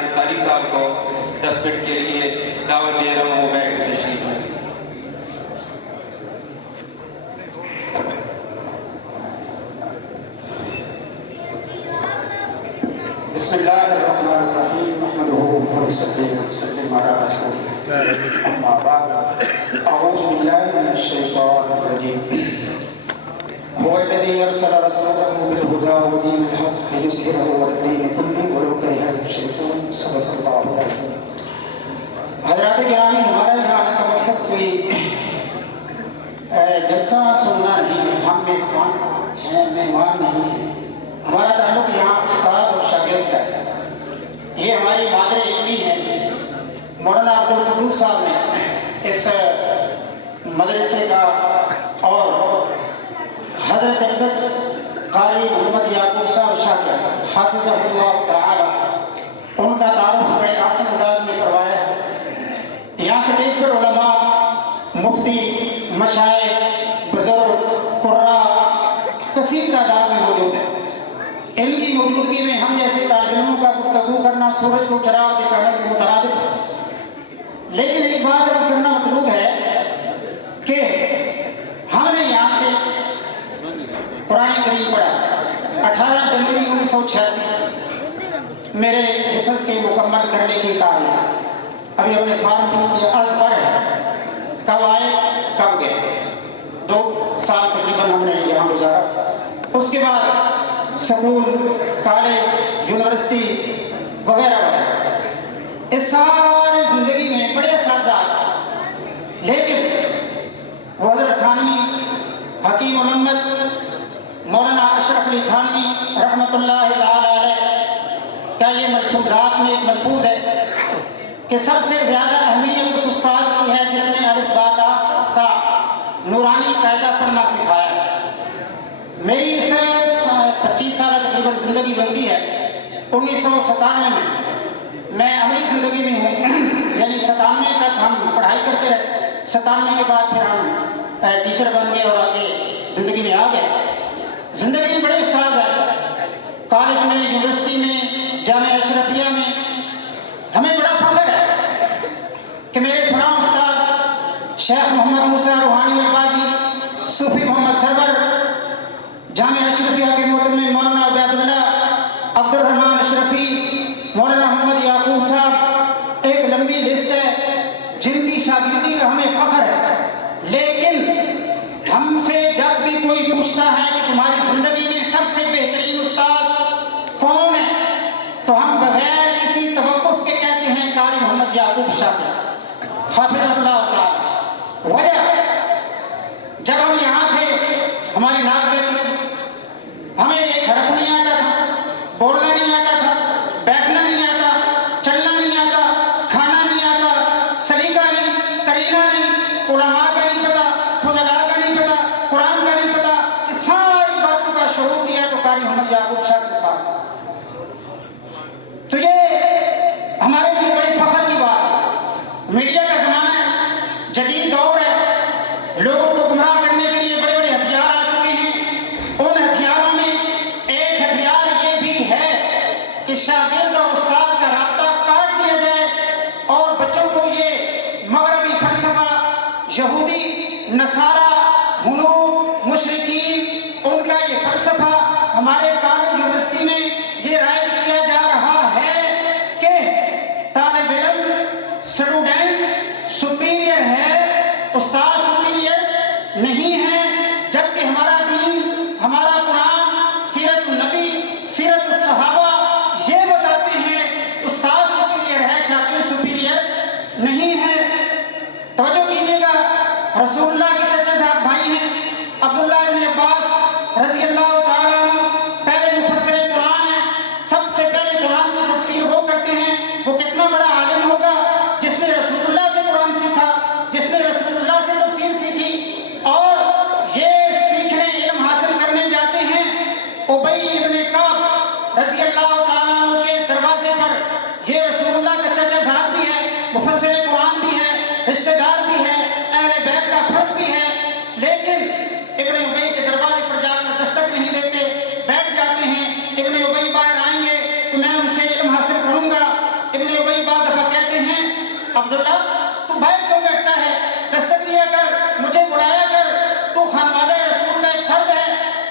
انصاری صاحب کو 10 منٹ کے لیے دعوت دے رہا ہوں، وہ بیٹھ کے تشریف لائیں۔ بسم اللہ الرحمن الرحیم نحمده ونصلي ونسلم على رسوله اما بعد اعوذ باللہ من الشیطان الرجیم هو الذي ارسل رسوله بالهدى ودين الحق ليظهره على الدين كله ولو كره المشركون صدق اللہ العظیم۔ حضرات گرامی، ہمارا یہاں آنے کا مقصد کوئی جلسہ سننا نہیں ہے، ہم میزبان ہیں، مہمان نہیں ہیں۔ ہمارا تعلق یہاں استاد اور شاگرد کا ہے۔ یہ ہماری مادر علمی ہے۔ مولانا عبدالقدوس صاحب نے اس مدرسے کا اور حضرت اقدس قاری محمد یعقوب صاحب شاکر حافظہ اللہ تعالی ان کا تعارف بڑے آسان انداز میں کروایا ہے۔ یہاں سے دیکھ کر علماء، مفتی، مشائخ، بزرگ، قراء کثیر تعداد میں موجود ہیں۔ ان کی موجودگی میں ہم جیسے طالب علموں کا گفتگو کرنا سورج کو چراغ دکھانے کے مترادف ہے، لیکن ایک بات عرض کرنا مطلوب ہے کہ ہم نے یہاں سے قرآن کریم پڑھا 18 جنوری 1986 میرے حفظ کے مکمل کرنے کی تاریخ۔ ابھی ہم نے فارم کیا، ازبر ہے، کب آئے کب گئے، 2 سال تقریباً ہم نے یہاں گزارا۔ اس کے بعد سکول، کالج، یونیورسٹی وغیرہ وغیرہ، اس سارے زندگی میں بڑے اساتذہ، لیکن وہ حضرت تھانوی حکیم علمت مولانا اشرف علی تھانوی رحمۃ اللہ تعالی علیہ کا یہ ملفوظات میں ایک ملفوظ ہے کہ سب سے زیادہ اہمیت اس استاد کی ہے جس نے الف با تا ثا نورانی قاعدہ پڑھنا سکھایا ہے۔ میری اس 25 سالہ تقریباً زندگی بنتی ہے۔ 1997 میں عملی زندگی میں ہوں، یعنی 97 تک ہم پڑھائی کرتے رہے، 97 کے بعد پھر ہم ٹیچر بن گئے اور آگے زندگی میں آ گئے۔ زندگی میں بڑے استاد ہیں، کالج میں، یونیورسٹی میں، جامعہ اشرفیہ میں۔ ہمیں بڑا فخر ہے کہ میرے فلاں استاد شیخ محمد موسیٰ روحانی البازی، صوفی محمد سرور، جامعہ اشرفیہ کے محترم مولانا عبید اللہ عبد الرحمن اشرفی، مولانا محمد یعقوب صاحب، ایک لمبی لسٹ ہے جن کی شاگردی کا ہمیں فخر ہے۔ لیکن ہم سے جب بھی کوئی پوچھتا ہے کہ تمہاری زندگی میں سب سے بہترین استاد کون ہے، تو ہم بغیر کسی توقف کے کہتے ہیں قاری محمد یعقوب شاکر حافظ اللہ تعالی۔ وجہ جب ہم یہاں تھے ہماری ناک بیتی تھی، ہمیں ایک حرف نہیں آتا تھا، بولنا نہیں آتا تھا، بیٹھنا نہیں آتا، چلنا نہیں آتا، کھانا نہیں آتا، سلیقہ نہیں، کرینہ نہیں، علماء کا نہیں پتا، فضلاء کا نہیں پتا، قرآن کا نہیں پتا، اس ساری باتوں کا شعور دیا تو قاری محمد یعقوب شاکر صاحب۔ تو یہ ہمارے لیے بڑی فخر کی بات ہے۔ میڈیا کا زمانہ ہے، جدید دور ہے، لوگوں کو گمراہ کرنے کے لیے بڑے بڑے ہتھیار آ چکے ہیں۔ ان ہتھیاروں میں ایک ہتھیار یہ بھی ہے کہ شاگرد اور استاد کا رابطہ کاٹ دیا جائے اور بچوں کو یہ مغربی فلسفہ، یہودی، نصارہ، ہنود، مشرکین، ان کا یہ فلسفہ ہمارے کالج یونیورسٹی میں یہ رائج کیا جا رہا ہے کہ طالب علم، اسٹوڈنٹ سپیریئر ہے، استاد سپیریئر نہیں ہے، جبکہ ہمارا دین، ہمارا قرآن، سیرت النبی، سیرت الصحابہ یہ بتاتے ہیں استاد سپیریئر ہے، شاگرد سپیریئر نہیں ہے۔ توجہ کیجیے گا، رسول اللہ کے چچا صاحب بھائی ہیں عبداللہ ابن عباس رضی اللہ تعالیٰ عنہ، پہلے مفسر قرآن ہیں، سب سے پہلے قرآن کی تفسیر وہ کرتے ہیں۔ وہ کتنا بڑا عالم ہوگا جس نے رسول اللہ سے قرآن سیکھا، جس نے رسول اللہ سے تفسیر سیکھی، اور یہ سیکھنے علم حاصل کرنے جاتے ہیں ابی ابن کعب رضی اللہ تعالیٰ عنہ کے دروازے پر۔ یہ رسول اللہ کا چچا صاحب بھی ہے، مفسر قرآن بھی ہے، رشتہ دار بھی ہے، اہل بیت کا فرد بھی ہے، لیکن ابن ابی کے دروازے پر جا کر دستک نہیں دیتے، بیٹھ جاتے ہیں۔ ابن ابی باہر آئیں گے تو میں ان سے علم حاصل کروں گا، عبداللہ تو باہر کیوں بیٹھتا ہے؟ دستک دیا کر، مجھے بلایا کر، تو خانوادہ رسول کا ایک فرد ہے،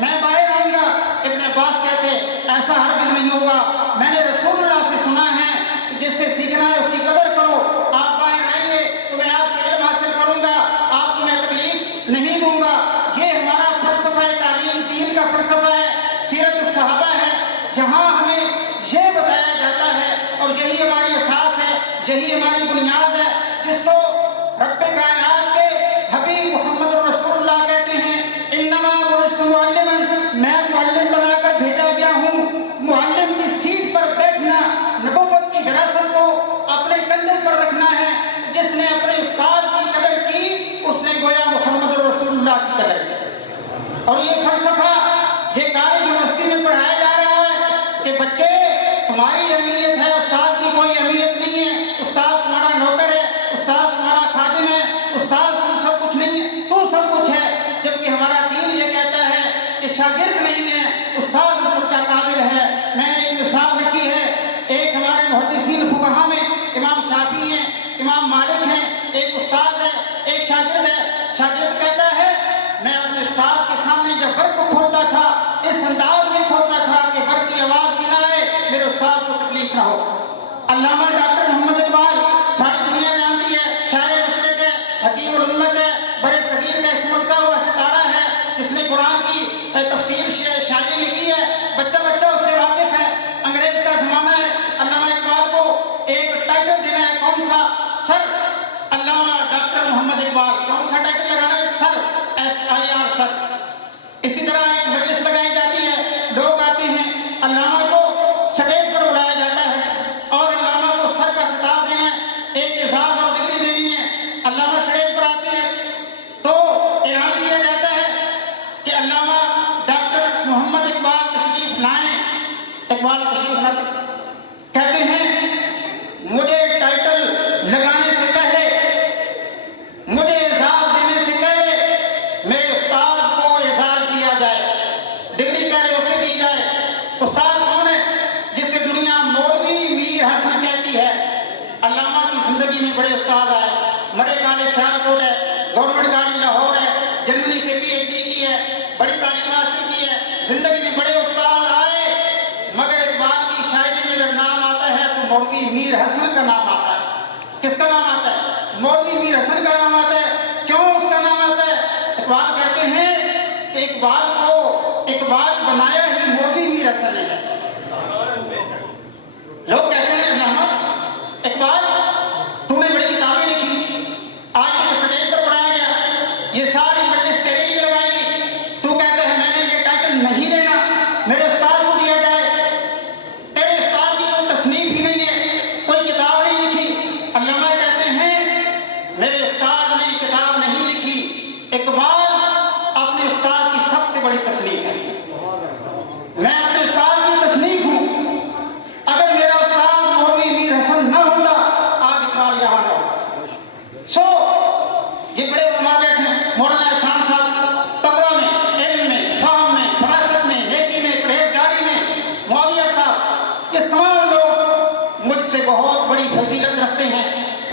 میں باہر آؤں گا۔ ابن عباس کہتے ایسا ہرگز نہیں ہوگا، میں نے رسول اللہ سے سنا ہے جس سے سیکھنا ہے اس کی قدر کرو، آپ باہر آئیں گے تو میں آپ سے علم حاصل کروں گا، آپ کو میں تکلیف نہیں دوں گا۔ یہ ہمارا فلسفہ تعلیم دین کا فلسفہ ہے، سیرت الصحابہ ہے، جہاں ہمیں یہ بتایا جاتا ہے اور یہی ہماری اساس ہے، یہی ہماری بنیاد ہے جس کو رب کائنات کے حبیب محمد رسول اللہ کہتے ہیں انما بعثت معلما، میں معلم بنا کر بھیجا گیا ہوں۔ معلم کی سیٹ پر بیٹھنا، نبوت کی وراثت کو اپنے کندھے پر رکھنا ہے۔ جس نے اپنے استاد کی قدر کی اس نے گویا محمد رسول اللہ کی قدر کی۔ اور یہ فلسفہ یہ کالج یونیورسٹی میں پڑھایا جا رہا ہے کہ بچے تمہاری اہمیت ہے، استاد کی کوئی اہمیت نہیں ہے، استاد تمہارا نوکر ہے، استاد تمہارا خادم ہے، استاد تم سب کچھ نہیں ہے، تو سب کچھ ہے۔ جبکہ ہمارا دین یہ کہتا ہے کہ شاگرد نہیں ہے، استاد کیا قابل ہے۔ میں نے ایک مثال رکھی ہے، ایک ہمارے محدثین فقہا میں امام شافعی ہیں، امام مالک ہیں، ایک استاد ہے، ایک شاگرد ہے۔ شاگرد کہتا ہے میں اپنے استاد کے سامنے جب ورق کو کھولتا تھا اس انداز میں کھولتا تھا کہ ورق کی آواز بھی نہ آئے، میرے استاد کو تکلیف نہ ہو۔ علامہ ڈاکٹر محمد اقبال ساری دنیا جانتی ہے، شاعر مشرق ہے، حکیم الامت ہے، بڑے صغیر کا ایک چمکتا ہوا ستارہ ہے جس نے قرآن کی تفسیر شاعری میں کی ہے، بچہ بچہ اس سے واقف ہے۔ انگریز کا زمانہ ہے، علامہ اقبال کو ایک ٹائٹل دینا ہے، کون سا؟ سر علامہ ڈاکٹر محمد اقبال، کون سا ٹائٹل لگانا ہے؟ سر، SIR سر۔ اسی طرح ایک مجلس لگائی جاتی ہے، لوگ آتے ہیں، علامہ کو سٹیج پر بلایا جاتا ہے اور علامہ کو سر کا خطاب دینا ہے، ایک اعزاز اور ڈگری دینی ہے۔ علامہ سٹیج پر آتے ہیں تو اعلان کیا جاتا ہے کہ علامہ ڈاکٹر محمد اقبال تشریف لائیں۔ اقبال تشریف لاتے کہتے ہیں مجھے ٹائٹل لگانے سے پہلے، مجھے اعزاز دینے سے پہلے میرے استاد کو اعزاز دیا جائے، ڈگری پہلے اسے دی جائے۔ استاد کون ہے؟ جسے دنیا مولوی میر حسن کہتی ہے۔ علامہ کی زندگی میں بڑے استاد آئے، مڈے کالج سیالکوٹ ہے، گورنمنٹ کالج لاہور ہے، جرمنی سے PhD کی ہے، بڑی تعلیم حاصل کی ہے، زندگی میں بڑے استاد آئے، مگر اقبال کی شاعری میں جب نام آتا ہے تو مولوی میر حسن کا نام آتا ہے۔ کس کا نام آتا ہے؟ مولوی میر حسن کا نام آتا ہے۔ کیوں اس کا نام آتا ہے؟ اقبال کہتے ہیں کہ اقبال کو اقبال بنایا ہی مولوی میر حسن نے ہے۔ لوگ کہتے ہیں علامہ اقبال تو نے بڑی کتابیں لکھی، آج تمہیں سٹیج پر بلایا گیا، یہ ساری مجلس تیرے لیے لگائے گی، تو کہتے ہیں میں نے یہ ٹائٹل نہیں لینا، میرے استاد کو دیا جائے۔ تیرے استاد کی کوئی تصنیف ہی نہیں ہے، کوئی کتاب نہیں لکھی۔ علامہ کہتے ہیں میرے استاد نے کتاب نہیں لکھی، اقبال اپنے استاد کی سب سے بڑی تصنیف ہے، میں اپنے استاد کی تصنیف ہوں۔ اگر میرا استاد مولوی میر حسن نہ ہوتا آج اقبال یہاں نہ ہوتا۔ سو یہ بڑے علماء بیٹھے ہیں، مولانا احسان صاحب تقویٰ میں، علم میں، فہم میں، فراست میں، نیکی میں، پرہیزگاری میں، معاویہ صاحب، یہ تمام لوگ مجھ سے بہت بڑی فضیلت رکھتے ہیں،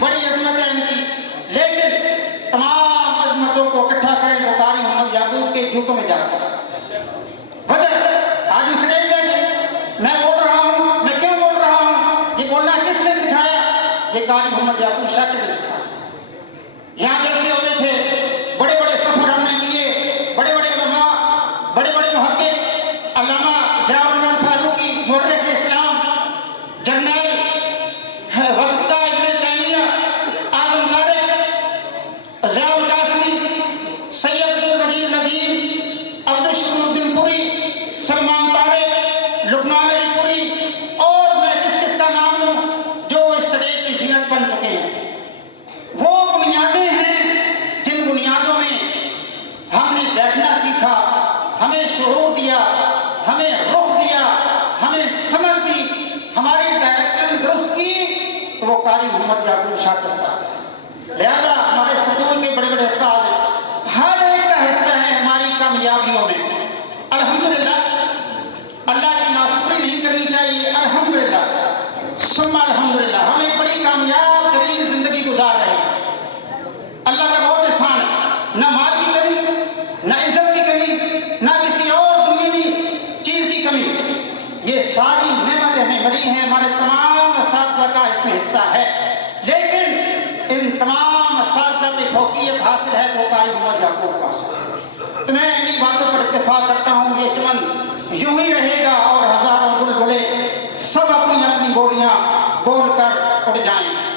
بڑی عظمت ہے ان کی، لیکن تمام عظمتوں کو اکٹھا کریں تو قاری محمد یعقوب کے جوتوں میں جاتا ہے۔ وجہ آج اسٹیج پہ میں بول رہا ہوں، میں کیوں بول رہا ہوں؟ یہ بولنا کس نے سکھایا؟ یہ قاری محمد یعقوب شاکر نے سکھایا۔ یہاں جلسے ہوتے تھے، بڑے بڑے سفر ہم نے کیے، بڑے بڑے علماء، بڑے بڑے محقق، علامہ ضیاء الرحمن فاروقی مورخ اسلام، جنرل وقت کا ابن تیمیہ، اعظم طارق، ضیاء القاسمی، سید عبدالمجید ندیم، عبدالشکور الدین پوری، سلمان طارق، لقمان علی پوری، اور میں کس کس کا نام لوں جو اس سٹیج کی زینت بن چکے ہیں۔ وہ بنیادیں ہیں جن بنیادوں میں ہم نے بیٹھنا سیکھا، ہمیں شعور دیا، ہمیں رخ دیا، ہمیں سمجھ دی، ہماری ڈائریکشن درست کی، تو وہ قاری محمد یعقوب شاکر صاحب۔ لہذا ہمارے سکول کے بڑے بڑے استاد ہیں، ہر ایک کا حصہ ہے ہماری کامیابیوں میں۔ الحمدللہ، اللہ کی ناشکری نہیں کرنی چاہیے، الحمدللہ ثم الحمدللہ، ہم ایک بڑی کامیاب ترین زندگی شریعت حاصل ہے تو قاری محمد یعقوب کا اثر ہے۔ تو میں انہی باتوں پر اتفاق کرتا ہوں، یہ چمن یوں ہی رہے گا اور ہزاروں بلبلے سب اپنی اپنی بولیاں بول کر اڑ جائیں۔